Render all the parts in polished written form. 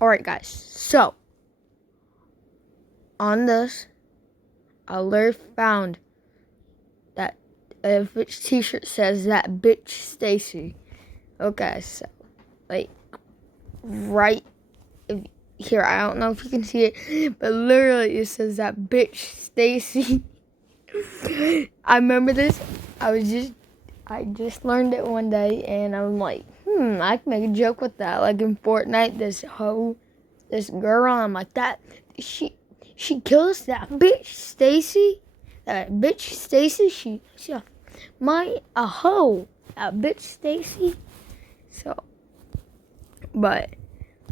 Alright, guys. So, on this, I literally found that which t-shirt says that bitch Stacy. Okay, so, like, right here, I don't know if you can see it, but literally it says that bitch Stacy. I remember this. I just learned it one day, and I'm like, I can make a joke with that. Like in Fortnite, this girl, I'm like, that she kills that bitch Stacy. That bitch Stacy, she a hoe. That bitch Stacy. So, but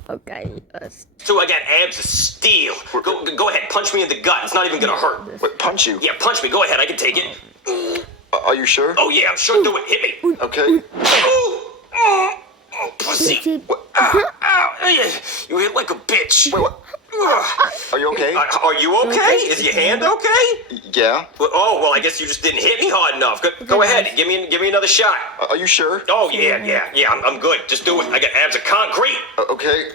okay. So I got abs of steel. Go ahead, punch me in the gut. It's not even gonna hurt. Wait, punch you? Yeah, punch me. Go ahead, I can take it. Are you sure? Oh yeah, I'm sure. Do it. Hit me. Okay. Oh, pussy. You hit like a bitch. Wait, what? Are you okay? Are you okay? Is your hand okay? Yeah. Well, I guess you just didn't hit me hard enough. Go ahead, give me another shot. Are you sure? Oh yeah. I'm good. Just do it. I got abs of concrete. Okay.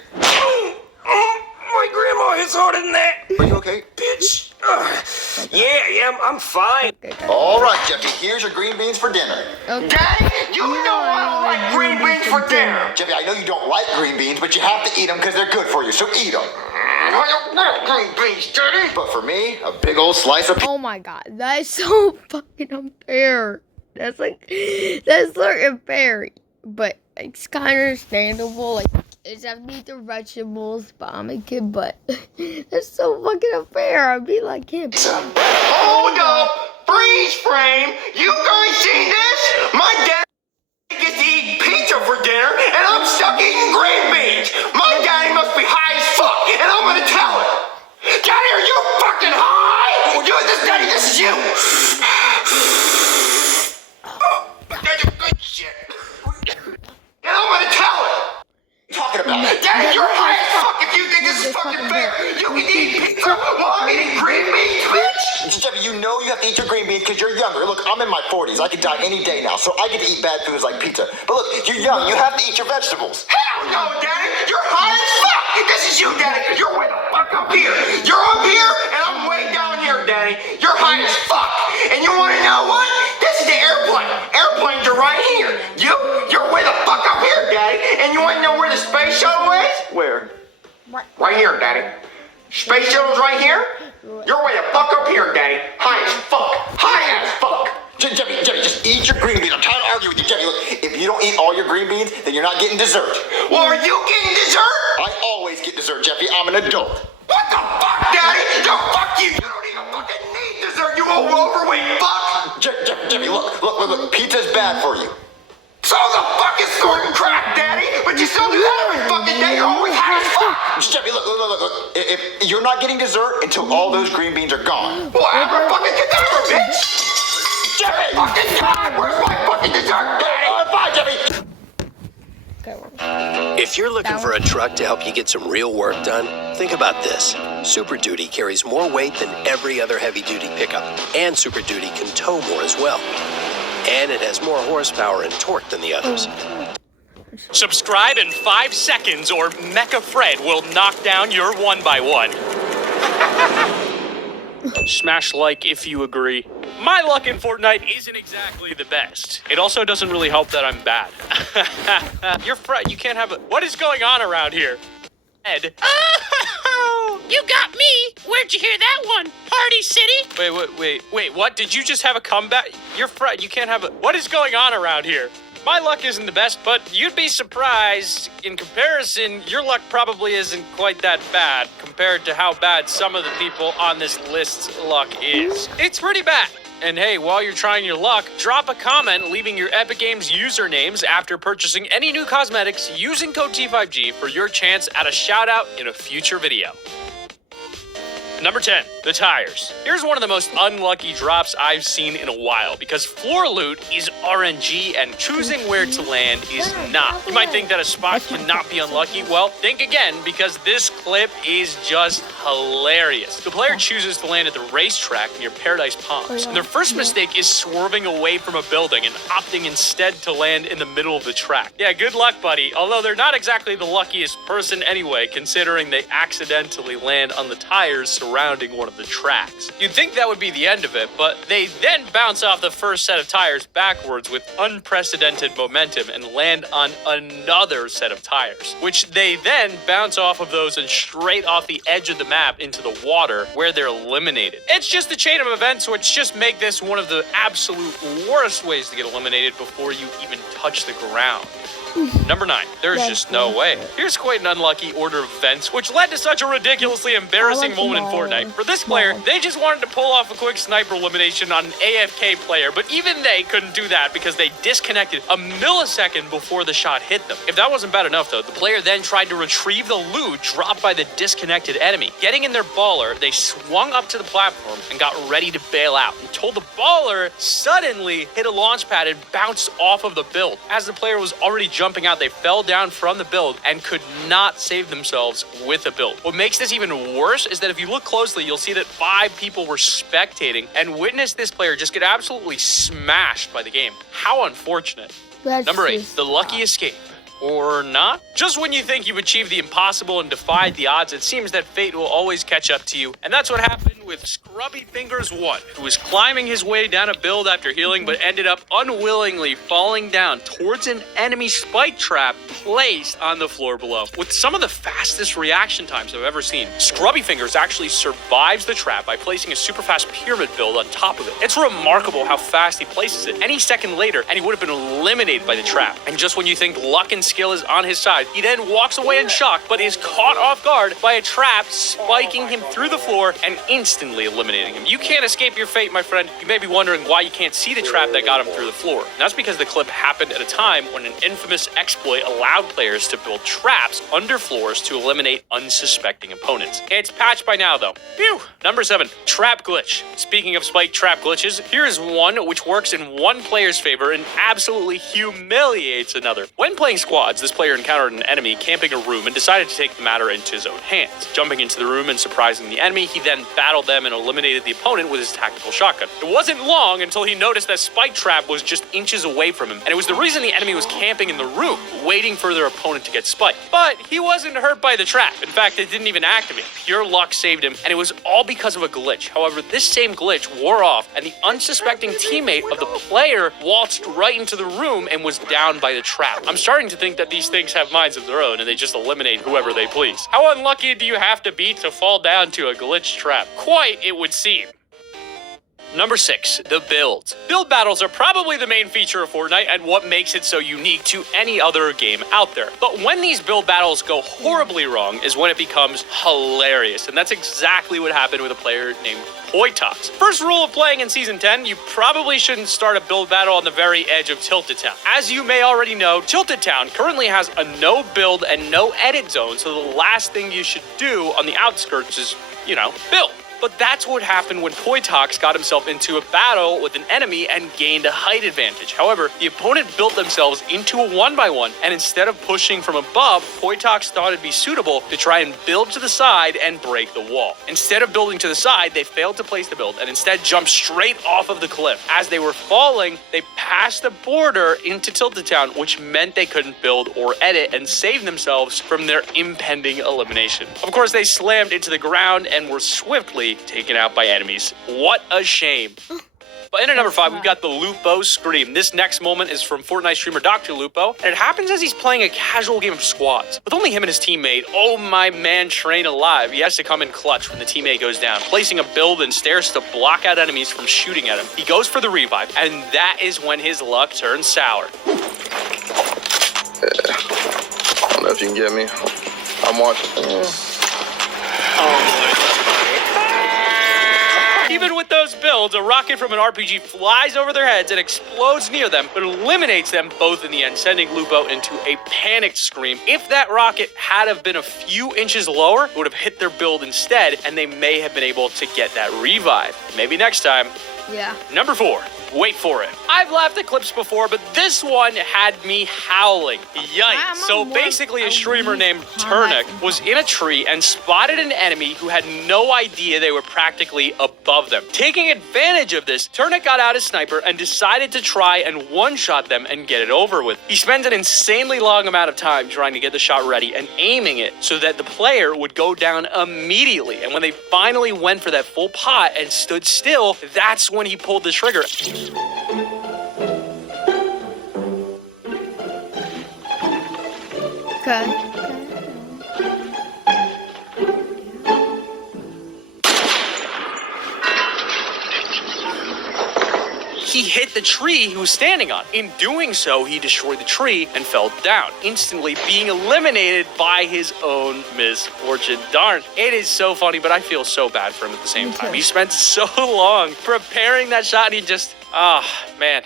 My grandma hits harder than that. Are you okay? Bitch. Yeah, I'm fine. All right, Jeffy, here's your green beans for dinner. Okay. Daddy, you know I don't like green beans for dinner. Jeffy, I know you don't like green beans, but you have to eat them because they're good for you, so eat them. I don't want green beans, Daddy. But for me, a big old slice of... Oh my god, that is so fucking unfair. That's sort of fair, but it's kind of understandable. Like, it's have to eat the vegetables, but I'm a kid, but that's so fucking unfair. I'd be like him. Hold up! Freeze frame! You guys seen this? My dad gets to eat pizza for dinner, and I'm stuck eating green beans! My daddy must be high as fuck, and I'm gonna tell him! Daddy, are you fucking high? Daddy, this is you! That's a good shit. And I'm gonna tell him! Talking about Daddy, you're high as fuck if you think this is fucking fair! You can eat pizza while I'm eating green beans, bitch! Jeffy, you know you have to eat your green beans because you're younger. Look, I'm in my 40s. I could die any day now, so I get to eat bad foods like pizza. But look, you're young. You have to eat your vegetables. Hell no, Daddy! You're high as fuck! This is you, Daddy! You're way the fuck up here! You're up here, and I'm way down here, Daddy! You're high as fuck! And you wanna know what? This is the airplane! Airplanes are right here! You're way the fuck up here, Daddy! And you wanna know where the space shuttle is? Where? Right here, Daddy. Space shuttle's right here? You're way the fuck up here, Daddy! High as fuck! High as fuck! Jeffy, just eat your green beans. I'm trying to argue with you, Jeffy. Look, if you don't eat all your green beans, then you're not getting dessert. Well, are you getting dessert? I always get dessert, Jeffy. I'm an adult. What the fuck, Daddy? No, fuck you! You don't even fucking need dessert, you old overweight fuck! Jeffy, look. Pizza's bad for you. So the fuck is snorting crack, Daddy? But you still do that every fucking day. You're always high as fuck. Jeffy, look. If you're not getting dessert until all those green beans are gone. Well, fucking cadaver, bitch! Jeffy! Fucking God! Where's my fucking dessert, Daddy? Bye, Jeffy! If you're looking for a truck to help you get some real work done, think about this. Super Duty carries more weight than every other heavy-duty pickup, and Super Duty can tow more as well. And it has more horsepower and torque than the others. Subscribe in 5 seconds or Mecha Fred will knock down your 1x1. Smash like if you agree. My luck in Fortnite isn't exactly the best. It also doesn't really help that I'm bad. You're Fred, you can't have a... What is going on around here? Ed. Oh, you got me. Where'd you hear that one? Party City? Wait, what? Did you just have a comeback? You're Fred, you can't have a... What is going on around here? My luck isn't the best, but you'd be surprised. In comparison, your luck probably isn't quite that bad compared to how bad some of the people on this list's luck is. It's pretty bad. And hey, while you're trying your luck, drop a comment leaving your Epic Games usernames after purchasing any new cosmetics using code T5G for your chance at a shout out in a future video. Number 10. The tires. Here's one of the most unlucky drops I've seen in a while because floor loot is RNG and choosing where to land is not. You might think that a spot cannot be unlucky. Well, think again because this clip is just hilarious. The player chooses to land at the racetrack near Paradise Palms. And their first mistake is swerving away from a building and opting instead to land in the middle of the track. Yeah, good luck, buddy. Although they're not exactly the luckiest person anyway, considering they accidentally land on the tires surrounding one of the tracks. You'd think that would be the end of it, but they then bounce off the first set of tires backwards with unprecedented momentum and land on another set of tires, which they then bounce off of those and straight off the edge of the map into the water where they're eliminated. It's just a chain of events which just make this one of the absolute worst ways to get eliminated before you even touch the ground. Number 9. There's just no way. Here's quite an unlucky order of events, which led to such a ridiculously embarrassing moment in Fortnite. For this player, they just wanted to pull off a quick sniper elimination on an AFK player, but even they couldn't do that because they disconnected a millisecond before the shot hit them. If that wasn't bad enough, though, the player then tried to retrieve the loot dropped by the disconnected enemy. Getting in their baller, they swung up to the platform and got ready to bail out until the baller suddenly hit a launch pad and bounced off of the build. As the player was already jumping out, they fell down from the build and could not save themselves with a build. What makes this even worse is that if you look closely, you'll see that 5 people were spectating and witnessed this player just get absolutely smashed by the game. How unfortunate. Number 8, the lucky escape. Or not? Just when you think you've achieved the impossible and defied the odds, it seems that fate will always catch up to you. And that's what happened with Scrubby Fingers 1, who was climbing his way down a build after healing, but ended up unwillingly falling down towards an enemy spike trap placed on the floor below. With some of the fastest reaction times I've ever seen, Scrubby Fingers actually survives the trap by placing a super fast pyramid build on top of it. It's remarkable how fast he places it. Any second later, and he would have been eliminated by the trap. And just when you think luck and skill is on his side, he then walks away in shock, but is caught off guard by a trap spiking him through the floor and instantly eliminating him. You can't escape your fate, my friend. You may be wondering why you can't see the trap that got him through the floor. And that's because the clip happened at a time when an infamous exploit allowed players to build traps under floors to eliminate unsuspecting opponents. It's patched by now, though. Phew! Number 7, trap glitch. Speaking of spike trap glitches, here is one which works in one player's favor and absolutely humiliates another. When playing squad, this player encountered an enemy camping a room and decided to take the matter into his own hands. Jumping into the room and surprising the enemy, he then battled them and eliminated the opponent with his tactical shotgun. It wasn't long until he noticed that spike trap was just inches away from him, and it was the reason the enemy was camping in the room, waiting for their opponent to get spiked. But he wasn't hurt by the trap. In fact, it didn't even activate. Pure luck saved him, and it was all because of a glitch. However, this same glitch wore off, and the unsuspecting teammate of the player waltzed right into the room and was down by the trap. I'm starting to think that these things have minds of their own and they just eliminate whoever they please. How unlucky do you have to be to fall down to a glitch trap? Quite, it would seem. Number 6, the builds. Build battles are probably the main feature of Fortnite and what makes it so unique to any other game out there. But when these build battles go horribly wrong is when it becomes hilarious. And that's exactly what happened with a player named Poitox. First rule of playing in Season 10, you probably shouldn't start a build battle on the very edge of Tilted Town. As you may already know, Tilted Town currently has a no build and no edit zone, so the last thing you should do on the outskirts is, build. But that's what happened when Poitox got himself into a battle with an enemy and gained a height advantage. However, the opponent built themselves into a 1x1, and instead of pushing from above, Poitox thought it'd be suitable to try and build to the side and break the wall. Instead of building to the side, they failed to place the build and instead jumped straight off of the cliff. As they were falling, they passed the border into Tilted Town, which meant they couldn't build or edit and save themselves from their impending elimination. Of course, they slammed into the ground and were swiftly taken out by enemies. What a shame. But in at number 5, we've got the Lupo Scream. This next moment is from Fortnite streamer Dr. Lupo, and it happens as he's playing a casual game of squads. With only him and his teammate, oh my man Train alive, he has to come in clutch when the teammate goes down, placing a build and stairs to block out enemies from shooting at him. He goes for the revive, and that is when his luck turns sour. I don't know if you can get me. I'm watching. Even with those builds, a rocket from an RPG flies over their heads and explodes near them, but eliminates them both in the end, sending Lupo into a panicked scream. If that rocket had have been a few inches lower, it would have hit their build instead, and they may have been able to get that revive. Maybe next time. Yeah. Number 4. Wait for it. I've laughed at clips before, but this one had me howling. Yikes. So basically a streamer named Turnic was in a tree and spotted an enemy who had no idea they were practically above them. Taking advantage of this, Turnic got out his sniper and decided to try and one-shot them and get it over with. He spends an insanely long amount of time trying to get the shot ready and aiming it so that the player would go down immediately. And when they finally went for that full pot and stood still, that's when he pulled the trigger. Okay. He hit the tree he was standing on. In doing so, he destroyed the tree and fell down, instantly being eliminated by his own misfortune. Darn, it is so funny, but I feel so bad for him at the same time. He spent so long preparing that shot, and he just, man.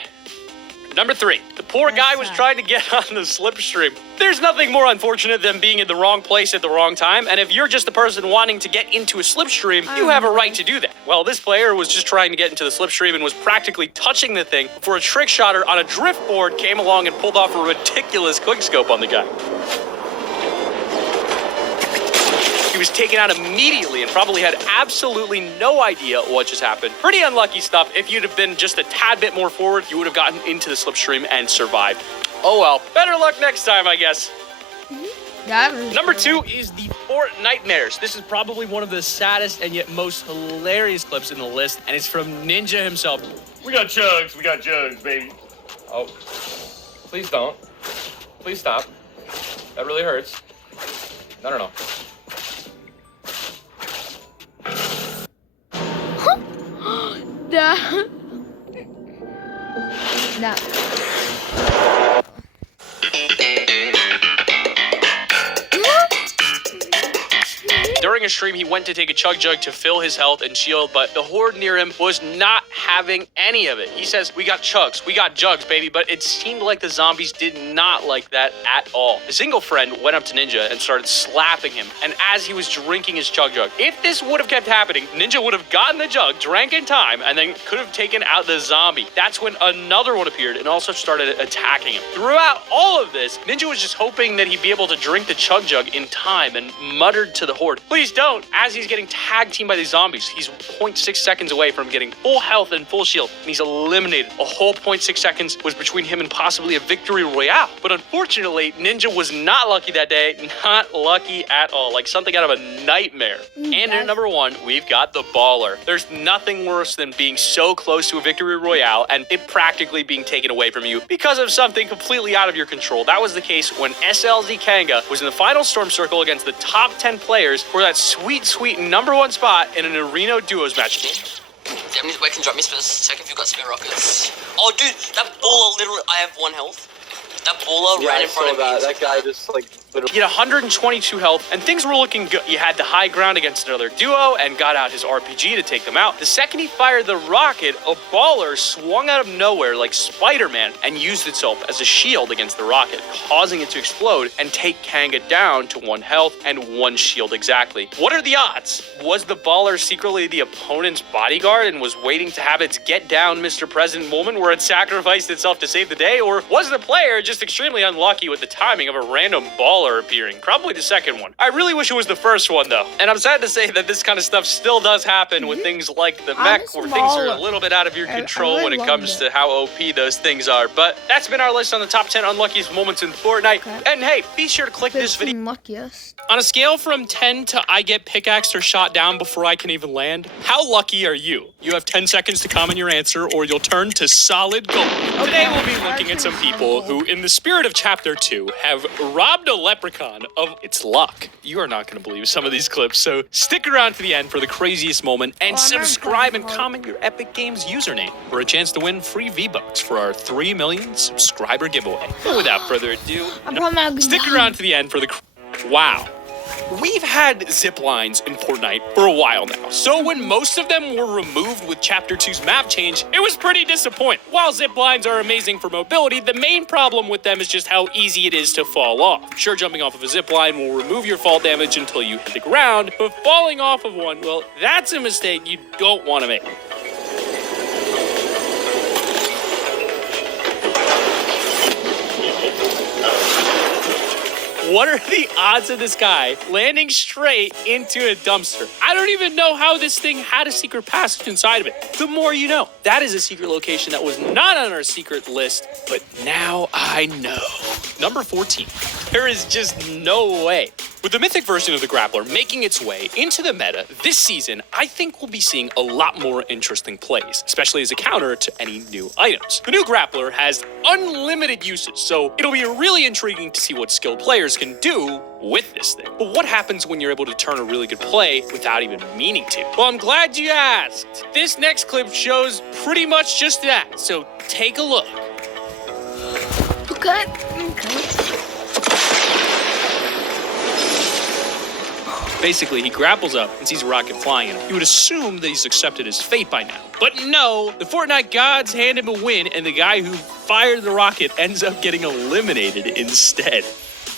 Number 3, the poor guy was trying to get on the slipstream. There's nothing more unfortunate than being in the wrong place at the wrong time, and if you're just the person wanting to get into a slipstream, you have a right to do that. Well, this player was just trying to get into the slipstream and was practically touching the thing before a trick shotter on a drift board came along and pulled off a ridiculous quickscope on the guy. He was taken out immediately and probably had absolutely no idea what just happened. Pretty unlucky stuff. If you'd have been just a tad bit more forward, you would have gotten into the slipstream and survived. Oh well, better luck next time, I guess. Number 2 is the Fort Nightmares. This is probably one of the saddest and yet most hilarious clips in the list, and it's from Ninja himself. We got jugs, baby. Oh, please don't. Please stop. That really hurts. No. No. During a stream, he went to take a chug jug to fill his health and shield, but the horde near him was not having any of it. He says, we got chugs, we got jugs, baby, but it seemed like the zombies did not like that at all. A single friend went up to Ninja and started slapping him, and as he was drinking his chug jug, if this would have kept happening, Ninja would have gotten the jug, drank in time, and then could have taken out the zombie. That's when another one appeared and also started attacking him. Throughout all of this, Ninja was just hoping that he'd be able to drink the chug jug in time and muttered to the horde, please don't, as he's getting tag teamed by these zombies. He's 0.6 seconds away from getting full health and full shield, and he's eliminated. A whole 0.6 seconds was between him and possibly a victory royale. But unfortunately, Ninja was not lucky that day, not lucky at all, like something out of a nightmare. And at number 1, we've got the Baller. There's nothing worse than being so close to a victory royale and it practically being taken away from you because of something completely out of your control. That was the case when SLZ Kanga was in the final storm circle against the top 10 players for that sweet number 1 spot in an arena duos match. Damn, wait, can you drop me for a second if you've got spare rockets? Oh, dude, that baller literally, I have 1 health. That baller right in front of me. That guy just like He had 122 health, and things were looking good. He had the high ground against another duo and got out his RPG to take them out. The second he fired the rocket, a Baller swung out of nowhere like Spider-Man and used itself as a shield against the rocket, causing it to explode and take Kanga down to 1 health and 1 shield exactly. What are the odds? Was the Baller secretly the opponent's bodyguard and was waiting to have its get down Mr. President moment where it sacrificed itself to save the day? Or was the player just extremely unlucky with the timing of a random Baller appearing? Probably the second one. I really wish it was the first one though. And I'm sad to say that this kind of stuff still does happen with things like the mech, where things are a little bit out of your control when it comes to how OP those things are. But that's been our list on the top 10 unluckiest moments in Fortnite. And hey, be sure to click this video. Luckiest. On a scale from 10 to I get pickaxed or shot down before I can even land, how lucky are you? You have 10 seconds to comment your answer or you'll turn to solid gold. Today we'll be looking at some people who, in the spirit of chapter 2, have robbed a leprechaun of its luck. You are not going to believe some of these clips, so stick around to the end for the craziest moment and subscribe and comment your Epic Games username for a chance to win free V-Bucks for our 3 million subscriber giveaway. But without further ado, stick around to the end for the wow. We've had zip lines in Fortnite for a while now, so when most of them were removed with Chapter 2's map change, it was pretty disappointing. While zip lines are amazing for mobility, the main problem with them is just how easy it is to fall off. Sure, jumping off of a zip line will remove your fall damage until you hit the ground, but falling off of one, well, that's a mistake you don't want to make. What are the odds of this guy landing straight into a dumpster? I don't even know how this thing had a secret passage inside of it. The more you know. That is a secret location that was not on our secret list, but now I know. Number 14. There is just no way. With the mythic version of the grappler making its way into the meta this season, I think we'll be seeing a lot more interesting plays, especially as a counter to any new items. The new grappler has unlimited uses, so it'll be really intriguing to see what skilled players can do with this thing. But what happens when you're able to turn a really good play without even meaning to? Well, I'm glad you asked. This next clip shows pretty much just that, so take a look. Okay. Basically, he grapples up and sees a rocket flying at him. You would assume that he's accepted his fate by now. But no, the Fortnite gods hand him a win, and the guy who fired the rocket ends up getting eliminated instead.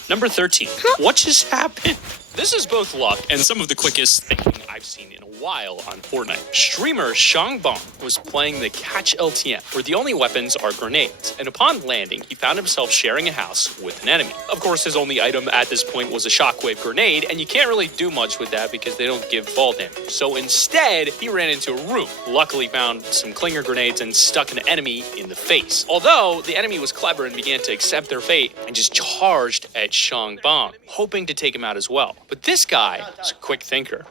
Number 13. What just happened? This is both luck and some of the quickest thinking I've seen in a while on Fortnite. Streamer Shangbong was playing the Catch LTM, where the only weapons are grenades, and upon landing, he found himself sharing a house with an enemy. Of course, his only item at this point was a shockwave grenade, and you can't really do much with that because they don't give fall damage. So instead, he ran into a room, luckily found some clinger grenades and stuck an enemy in the face. Although, the enemy was clever and began to accept their fate and just charged at Shangbong, hoping to take him out as well. But this guy is a quick thinker.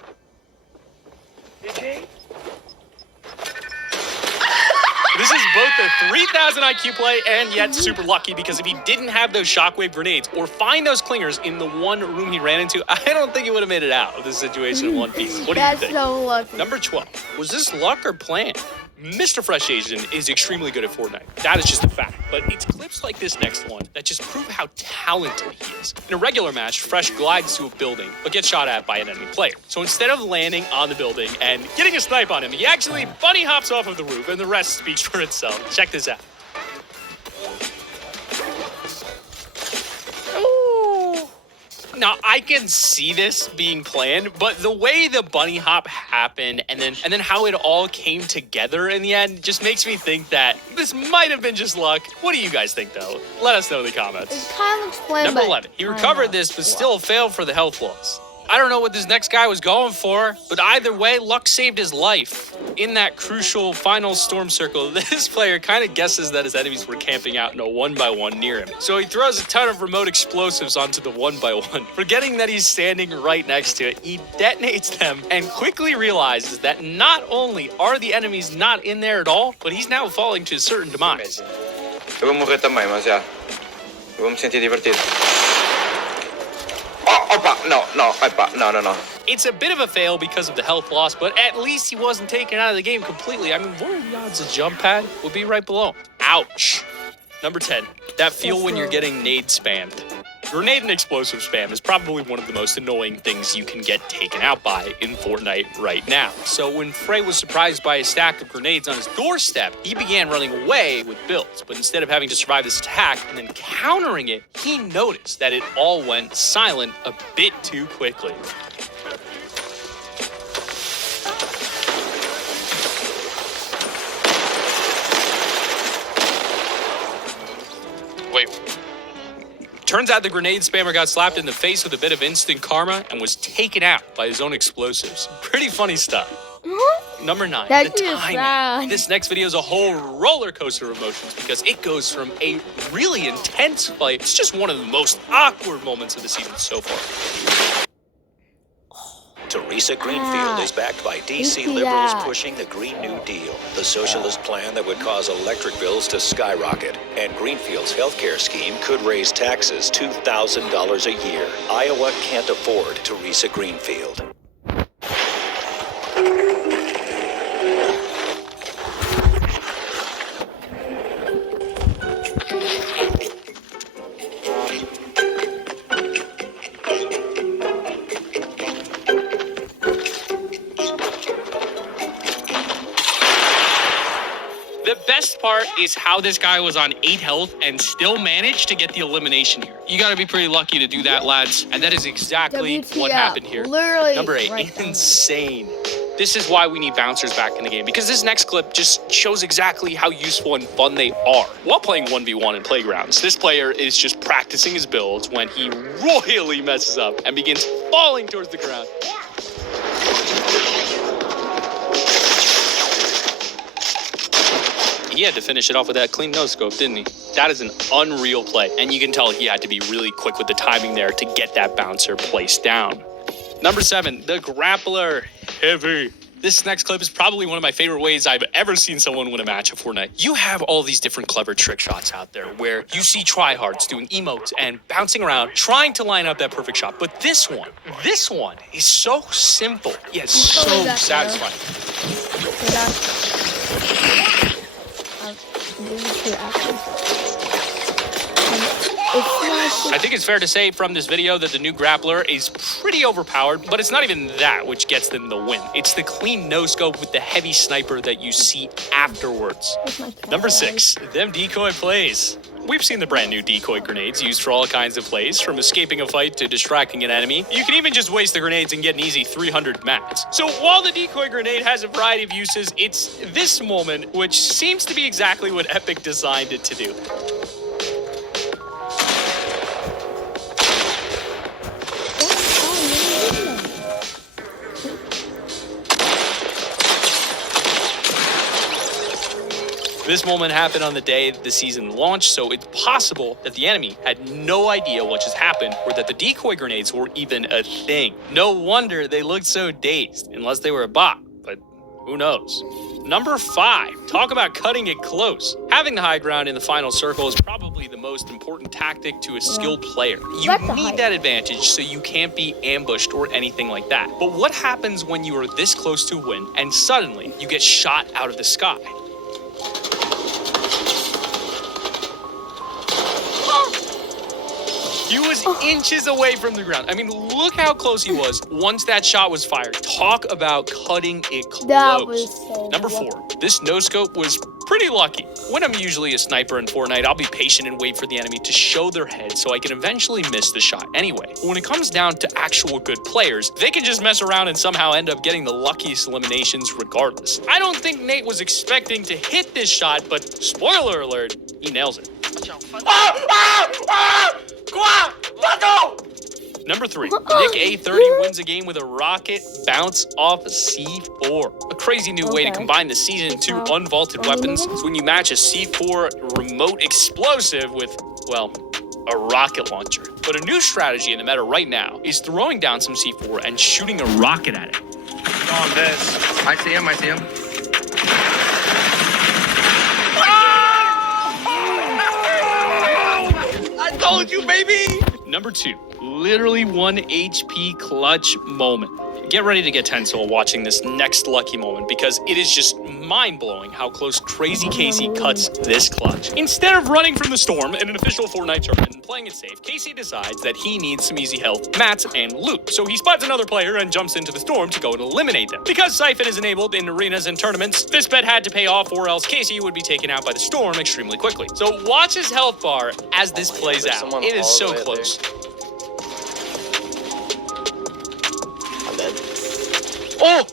This is both a 3,000 IQ play and yet super lucky, because if he didn't have those shockwave grenades or find those clingers in the one room he ran into, I don't think he would have made it out of this situation in one piece. What do you think? That's so lucky. Number 12. Was this luck or plan? Mr. Fresh Asian is extremely good at Fortnite. That is just a fact. But it's clips like this next one that just prove how talented he is. In a regular match, Fresh glides to a building, but gets shot at by an enemy player. So instead of landing on the building and getting a snipe on him, he actually bunny hops off of the roof, and the rest speaks for itself. Check this out. Now, I can see this being planned, but the way the bunny hop happened and then how it all came together in the end just makes me think that this might have been just luck. What do you guys think, though? Let us know in the comments. It kind of looks planned. Number 11. He recovered this, but still failed for the health loss. I don't know what this next guy was going for, but either way, luck saved his life. In that crucial final storm circle, this player kind of guesses that his enemies were camping out in a 1x1 near him. So he throws a ton of remote explosives onto the 1x1. Forgetting that he's standing right next to it, he detonates them and quickly realizes that not only are the enemies not in there at all, but he's now falling to a certain demise. Eu vou morrer também, mas já. Eu vou me sentir divertido. No. It's a bit of a fail because of the health loss, but at least he wasn't taken out of the game completely. I mean, what are the odds a jump pad would be right below? Ouch. Number 10, that feel when you're getting nade spammed. Grenade and explosive spam is probably one of the most annoying things you can get taken out by in Fortnite right now. So when Frey was surprised by a stack of grenades on his doorstep, he began running away with builds. But instead of having to survive this attack and then countering it, he noticed that it all went silent a bit too quickly. Wait. Turns out the grenade spammer got slapped in the face with a bit of instant karma and was taken out by his own explosives. Pretty funny stuff. Number 9, That's the just timing. sad. This next video is a whole roller coaster of emotions because it goes from a really intense fight. It's just one of the most awkward moments of the season so far. Teresa Greenfield is backed by DC liberals pushing the Green New Deal, the socialist plan that would cause electric bills to skyrocket. And Greenfield's healthcare scheme could raise taxes $2,000 a year. Iowa can't afford Teresa Greenfield. best part is how this guy was on 8 health and still managed to get the elimination here. You gotta be pretty lucky to do that, lads. And that is exactly what happened here. Literally Number 8, right there. insane. This is why we need bouncers back in the game, because this next clip just shows exactly how useful and fun they are. While playing 1v1 in playgrounds, this player is just practicing his builds when he royally messes up and begins falling towards the ground. He had to finish it off with that clean no-scope, didn't he? That is an unreal play, and you can tell he had to be really quick with the timing there to get that bouncer placed down. Number 7, the grappler. Heavy. This next clip is probably one of my favorite ways I've ever seen someone win a match of Fortnite. You have all these different clever trick shots out there where you see tryhards doing emotes and bouncing around, trying to line up that perfect shot. But this one is so simple, yet so satisfying. I think it's fair to say from this video that the new grappler is pretty overpowered, but it's not even that which gets them the win. It's the clean no-scope with the heavy sniper that you see afterwards. Number 6, them decoy plays. We've seen the brand new decoy grenades used for all kinds of plays, from escaping a fight to distracting an enemy. You can even just waste the grenades and get an easy 300 mats. So while the decoy grenade has a variety of uses, it's this moment which seems to be exactly what Epic designed it to do. This moment happened on the day the season launched, so it's possible that the enemy had no idea what just happened or that the decoy grenades were even a thing. No wonder they looked so dazed, unless they were a bot, but who knows. Number 5, talk about cutting it close. Having the high ground in the final circle is probably the most important tactic to a skilled player. You need that advantage so you can't be ambushed or anything like that. But what happens when you are this close to a win and suddenly you get shot out of the sky? He was inches away from the ground. I mean, look how close he was once that shot was fired. Talk about cutting it close. That was so Number 4, this no-scope was pretty lucky. When I'm usually a sniper in Fortnite, I'll be patient and wait for the enemy to show their head so I can eventually miss the shot anyway. But when it comes down to actual good players, they can just mess around and somehow end up getting the luckiest eliminations regardless. I don't think Nate was expecting to hit this shot, but spoiler alert, he nails it. Number 3, Nick A30 wins a game with a rocket bounce off C4. A crazy new way to combine the Season 2 unvaulted weapons is when you match a C4 remote explosive with, well, a rocket launcher. But a new strategy in the meta right now is throwing down some C4 and shooting a rocket at it. On this. I see him. I told you, baby! Number 2, literally 1 HP clutch moment. Get ready to get tense while watching this next lucky moment because it is just mind-blowing how close Crazy Casey cuts this clutch. Instead of running from the storm in an official Fortnite tournament and playing it safe, Casey decides that he needs some easy health, mats, and loot. So he spots another player and jumps into the storm to go and eliminate them. Because Siphon is enabled in arenas and tournaments, this bet had to pay off or else Casey would be taken out by the storm extremely quickly. So watch his health bar as this plays out. It is so close. Oh!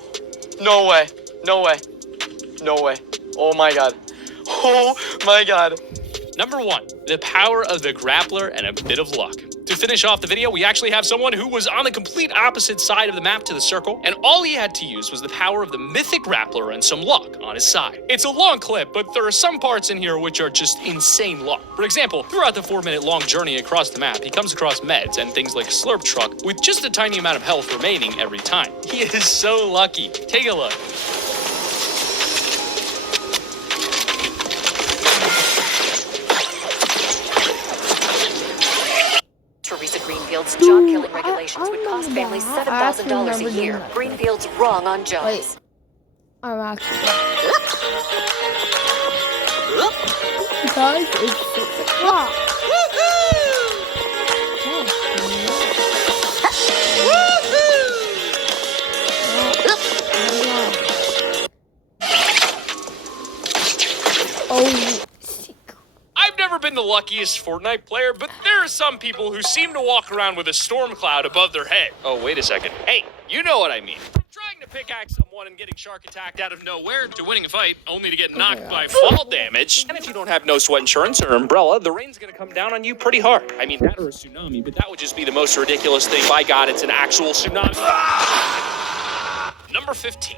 No way. Oh my god. Number 1, the power of the grappler and a bit of luck. To finish off the video, we actually have someone who was on the complete opposite side of the map to the circle, and all he had to use was the power of the mythic grappler and some luck on his side. It's a long clip, but there are some parts in here which are just insane luck. For example, throughout the 4-minute long journey across the map, he comes across meds and things like a slurp truck with just a tiny amount of health remaining every time. He is so lucky. Take a look. Greenfield's job killing regulations would cost families $7,000 a year. Greenfield's wrong on jobs. Wait. I'm actually. Guys, it's 6 o'clock. luckiest Fortnite player, but there are some people who seem to walk around with a storm cloud above their head. Oh, wait a second. Hey, you know what I mean. From trying to pickaxe someone and getting shark attacked out of nowhere to winning a fight only to get knocked by fall damage. And if you don't have no sweat insurance or umbrella, the rain's gonna come down on you pretty hard. I mean, that or a tsunami, but that would just be the most ridiculous thing. By God, it's an actual tsunami. Number 15.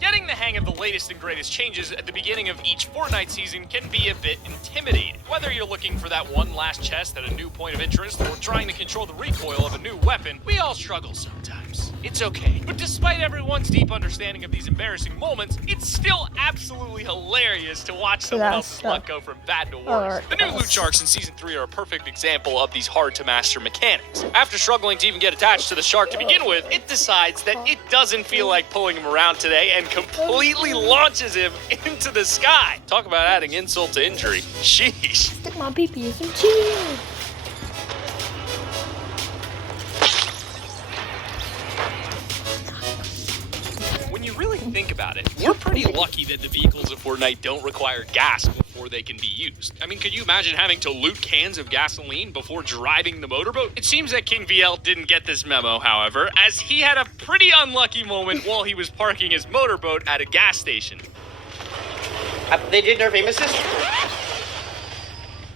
Getting the hang of the latest and greatest changes at the beginning of each Fortnite season can be a bit intimidating. Whether you're looking for that one last chest at a new point of interest or trying to control the recoil of a new weapon, we all struggle sometimes. It's okay. But despite everyone's deep understanding of these embarrassing moments, it's still absolutely hilarious to watch someone else's luck go from bad to worse. The new loot sharks in Season 3 are a perfect example of these hard-to-master mechanics. After struggling to even get attached to the shark to begin with, it decides that it doesn't feel like pulling him around today and completely launches him into the sky. Talk about adding insult to injury. Sheesh. Stick my pee-pee in some cheese. When you really think about it, we're pretty lucky that the vehicles of Fortnite don't require gas before they can be used. I mean, could you imagine having to loot cans of gasoline before driving the motorboat? It seems that King VL didn't get this memo, however, as he had a pretty unlucky moment while he was parking his motorboat at a gas station. They did nerf Amos's?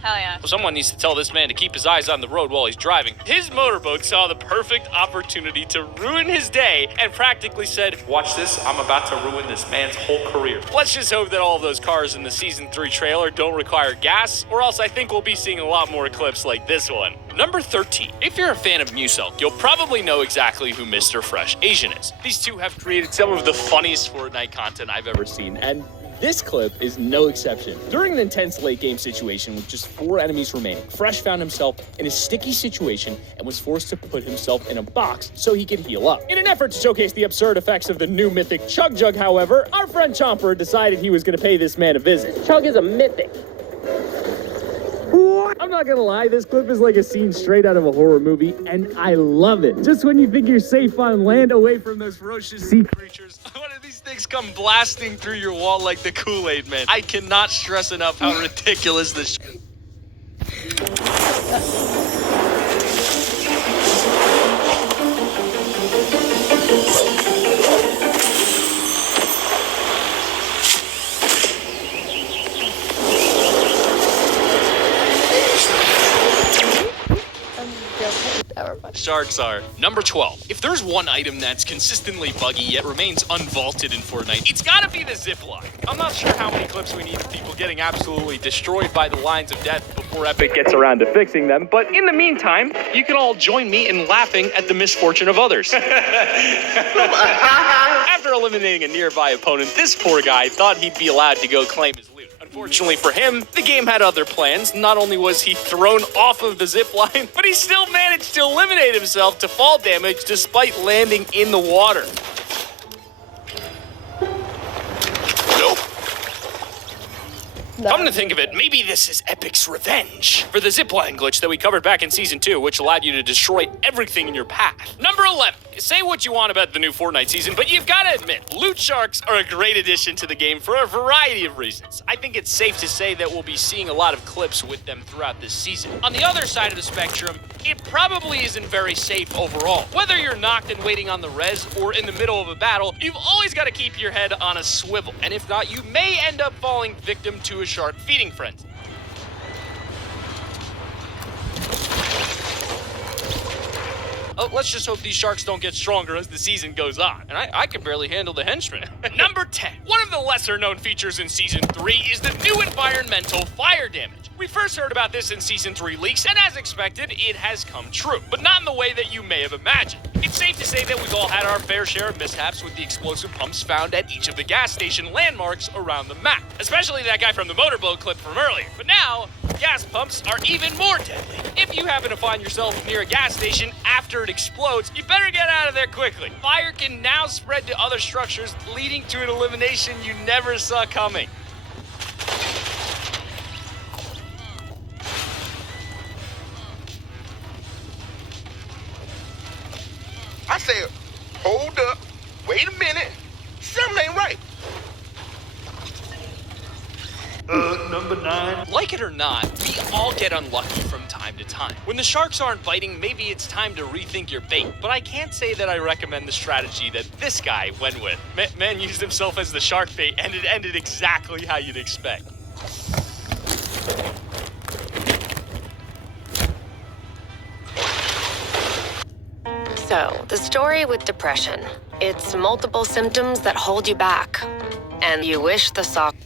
Hell yeah. Well, someone needs to tell this man to keep his eyes on the road while he's driving. His motorboat saw the perfect opportunity to ruin his day and practically said, "Watch this, I'm about to ruin this man's whole career." Let's just hope that all of those cars in the Season 3 trailer don't require gas, or else I think we'll be seeing a lot more clips like this one. Number 13. If you're a fan of Muselk, you'll probably know exactly who Mr. Fresh Asian is. These two have created some of the funniest Fortnite content I've ever seen, and this clip is no exception. During an intense late-game situation with just 4 enemies remaining, Fresh found himself in a sticky situation and was forced to put himself in a box so he could heal up. In an effort to showcase the absurd effects of the new mythic Chug Jug, however, our friend Chomper decided he was going to pay this man a visit. Chug is a mythic. I'm not gonna lie, this clip is like a scene straight out of a horror movie, and I love it. Just when you think you're safe on land away from those ferocious sea creatures, one of these things come blasting through your wall like the Kool-Aid Man. I cannot stress enough how ridiculous this sharks are. Number 12. If there's one item that's consistently buggy yet remains unvaulted in Fortnite, it's gotta be the zip line. I'm not sure how many clips we need of people getting absolutely destroyed by the lines of death before Epic gets around to fixing them, but in the meantime, you can all join me in laughing at the misfortune of others. After eliminating a nearby opponent, this poor guy thought he'd be allowed to go claim his loot. Unfortunately for him, the game had other plans. Not only was he thrown off of the zip line, but he still managed to eliminate himself to fall damage despite landing in the water. Nope. Come to think of it, maybe this is Epic's revenge for the zipline glitch that we covered back in Season 2, which allowed you to destroy everything in your path. Number 11. Say what you want about the new Fortnite season, but you've got to admit, loot sharks are a great addition to the game for a variety of reasons. I think it's safe to say that we'll be seeing a lot of clips with them throughout this season. On the other side of the spectrum, it probably isn't very safe overall. Whether you're knocked and waiting on the res or in the middle of a battle, you've always got to keep your head on a swivel. And if not, you may end up falling victim to a shark feeding frenzy. Oh, let's just hope these sharks don't get stronger as the season goes on. And I can barely handle the henchmen. Number 10. One of the lesser known features in Season 3 is the new environmental fire damage. We first heard about this in Season 3 leaks, and as expected, it has come true. But not in the way that you may have imagined. It's safe to say that we've all had our fair share of mishaps with the explosive pumps found at each of the gas station landmarks around the map. Especially that guy from the motorboat clip from earlier. But now, gas pumps are even more deadly. If you happen to find yourself near a gas station after it explodes, you better get out of there quickly. Fire can now spread to other structures, leading to an elimination you never saw coming. I said, hold up, wait a minute, something ain't right. Number 9. Like it or not, we all get unlucky from time to time. When the sharks aren't biting, maybe it's time to rethink your bait. But I can't say that I recommend the strategy that this guy went with. Man used himself as the shark bait, and it ended exactly how you'd expect. So, the story with depression. It's multiple symptoms that hold you back. And you wish the sock...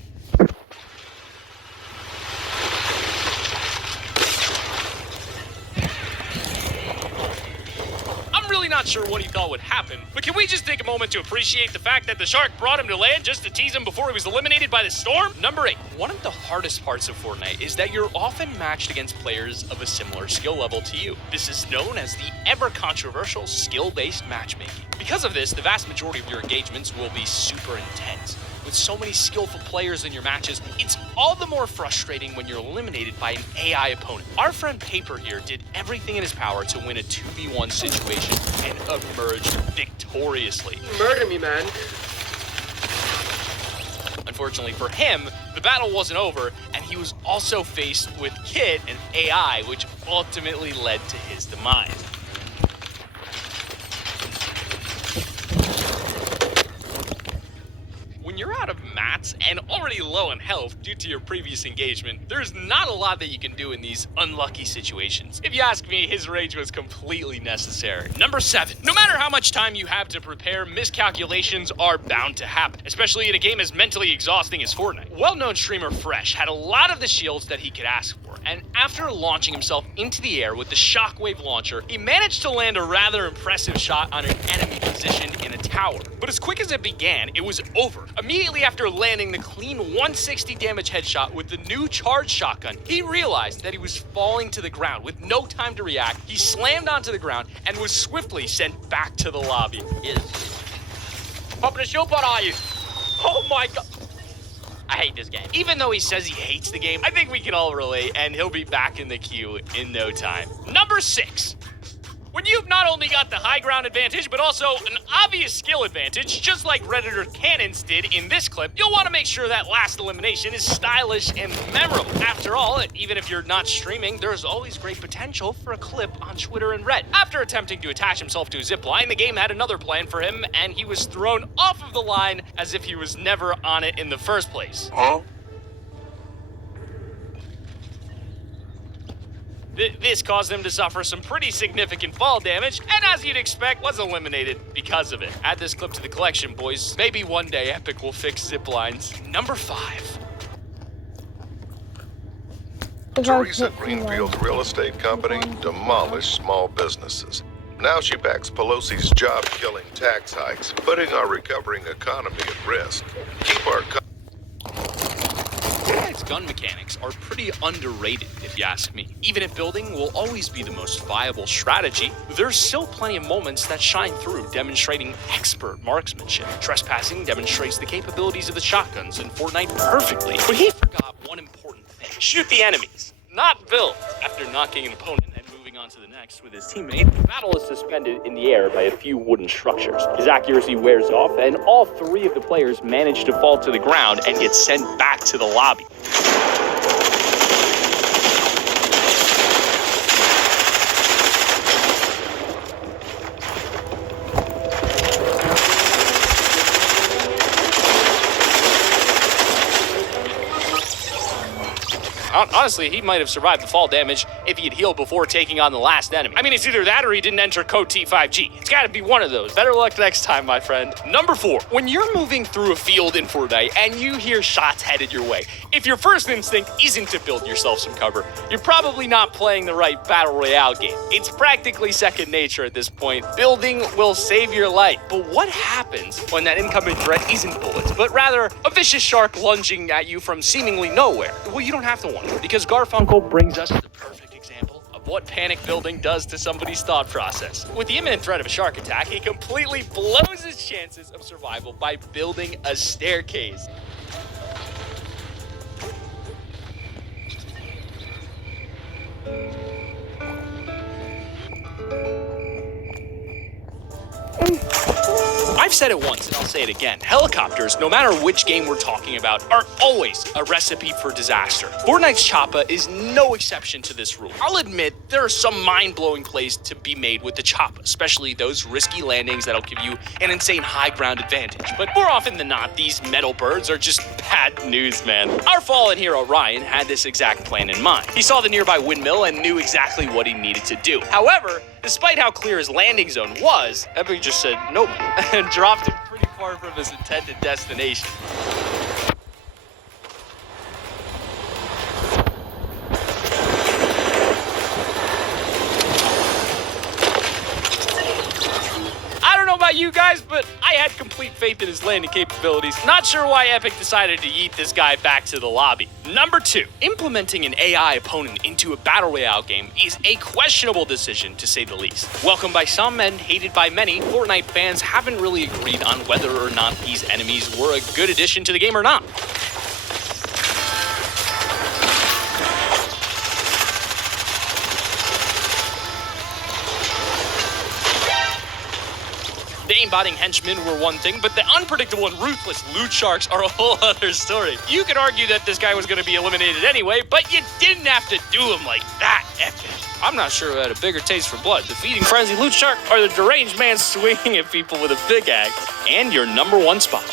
I'm really not sure what he thought would happen, but can we just take a moment to appreciate the fact that the shark brought him to land just to tease him before he was eliminated by the storm? Number 8. One of the hardest parts of Fortnite is that you're often matched against players of a similar skill level to you. This is known as the ever-controversial skill-based matchmaking. Because of this, the vast majority of your engagements will be super intense. With so many skillful players in your matches, it's all the more frustrating when you're eliminated by an AI opponent. Our friend Paper here did everything in his power to win a 2v1 situation and emerged victoriously. Murder me, man. Unfortunately for him, the battle wasn't over, and he was also faced with Kit and AI, which ultimately led to his demise. When you're out of mats and already low in health due to your previous engagement, there's not a lot that you can do in these unlucky situations. If you ask me, his rage was completely necessary. Number 7. No matter how much time you have to prepare, miscalculations are bound to happen, especially in a game as mentally exhausting as Fortnite. Well-known streamer Fresh had a lot of the shields that he could ask for, and after launching himself into the air with the shockwave launcher, he managed to land a rather impressive shot on an enemy positioned in a tower. But as quick as it began, it was over. Immediately after landing the clean 160 damage headshot with the new charged shotgun, he realized that he was falling to the ground. With no time to react, he slammed onto the ground and was swiftly sent back to the lobby. Popping a shield pod, are you? Oh my god. I hate this game. Even though he says he hates the game, I think we can all relate, and he'll be back in the queue in no time. Number 6. When you've not only got the high ground advantage, but also an obvious skill advantage, just like Redditor Cannons did in this clip, you'll want to make sure that last elimination is stylish and memorable. After all, even if you're not streaming, there's always great potential for a clip on Twitter and Reddit. After attempting to attach himself to a zip line, the game had another plan for him, and he was thrown off of the line as if he was never on it in the first place. Huh? This caused him to suffer some pretty significant fall damage, and as you'd expect, was eliminated because of it. Add this clip to the collection, boys. Maybe one day Epic will fix zip lines. Number 5. Teresa Greenfield's real estate company demolished small businesses. Now she backs Pelosi's job-killing tax hikes, putting our recovering economy at risk. Keep our Fortnite's gun mechanics are pretty underrated, if you ask me. Even if building will always be the most viable strategy, there's still plenty of moments that shine through, demonstrating expert marksmanship. Trespassing demonstrates the capabilities of the shotguns in Fortnite perfectly, but he forgot one important thing. Shoot the enemies, not build. After knocking an opponent and moving on to the next with his teammate, the battle is suspended in the air by a few wooden structures. His accuracy wears off, and all 3 of the players manage to fall to the ground and get sent back to the lobby. Honestly, he might have survived the fall damage if he had healed before taking on the last enemy. I mean, it's either that or he didn't enter code T5G. It's gotta be one of those. Better luck next time, my friend. Number 4, when you're moving through a field in Fortnite and you hear shots headed your way, if your first instinct isn't to build yourself some cover, you're probably not playing the right Battle Royale game. It's practically second nature at this point. Building will save your life. But what happens when that incoming threat isn't bullets, but rather a vicious shark lunging at you from seemingly nowhere? Well, you don't have to wonder, because Garfunkel brings us the perfect example of what panic building does to somebody's thought process. With the imminent threat of a shark attack, he completely blows his chances of survival by building a staircase. I've said it once and I'll say it again. Helicopters, no matter which game we're talking about, are always a recipe for disaster. Fortnite's Choppa is no exception to this rule. I'll admit there are some mind-blowing plays to be made with the Choppa, especially those risky landings that'll give you an insane high ground advantage. But more often than not, these metal birds are just bad news, man. Our fallen hero Ryan had this exact plan in mind. He saw the nearby windmill and knew exactly what he needed to do. However, despite how clear his landing zone was, Epic just said nope and dropped him pretty far from his intended destination. I don't know about you guys, but I had complete faith in his landing capabilities. Not sure why Epic decided to yeet this guy back to the lobby. Number 2, implementing an AI opponent into a Battle Royale game is a questionable decision, to say the least. Welcomed by some and hated by many, Fortnite fans haven't really agreed on whether or not these enemies were a good addition to the game or not. The aimbotting henchmen were one thing, but the unpredictable and ruthless loot sharks are a whole other story. You could argue that this guy was going to be eliminated anyway, but you didn't have to do him like that, Epic. I'm not sure who had a bigger taste for blood, the feeding frenzy loot shark or the deranged man swinging at people with a big axe. And your number 1 spot.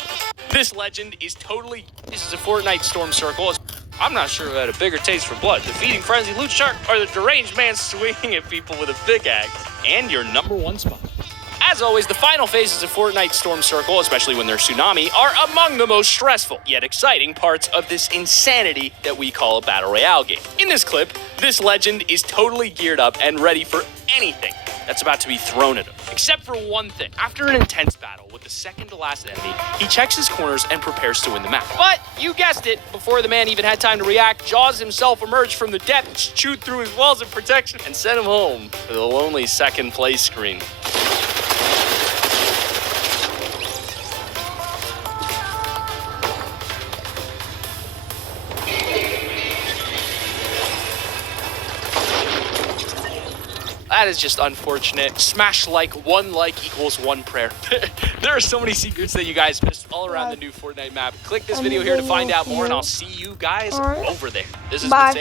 This legend is totally... This is a Fortnite Storm Circle. I'm not sure who had a bigger taste for blood, the feeding frenzy loot shark or the deranged man swinging at people with a big axe. And your number 1 spot. As always, the final phases of Fortnite Storm Circle, especially when they're tsunami, are among the most stressful, yet exciting parts of this insanity that we call a Battle Royale game. In this clip, this legend is totally geared up and ready for anything that's about to be thrown at him. Except for one thing. After an intense battle with the second to last enemy, he checks his corners and prepares to win the map. But, you guessed it, before the man even had time to react, Jaws himself emerged from the depths, chewed through his walls of protection, and sent him home to the lonely second place screen. That is just unfortunate. Smash like, 1 like equals 1 prayer. There are so many secrets that you guys missed all around the new Fortnite map. Click this video here to find out more, and I'll see you guys over there. This has been Sam.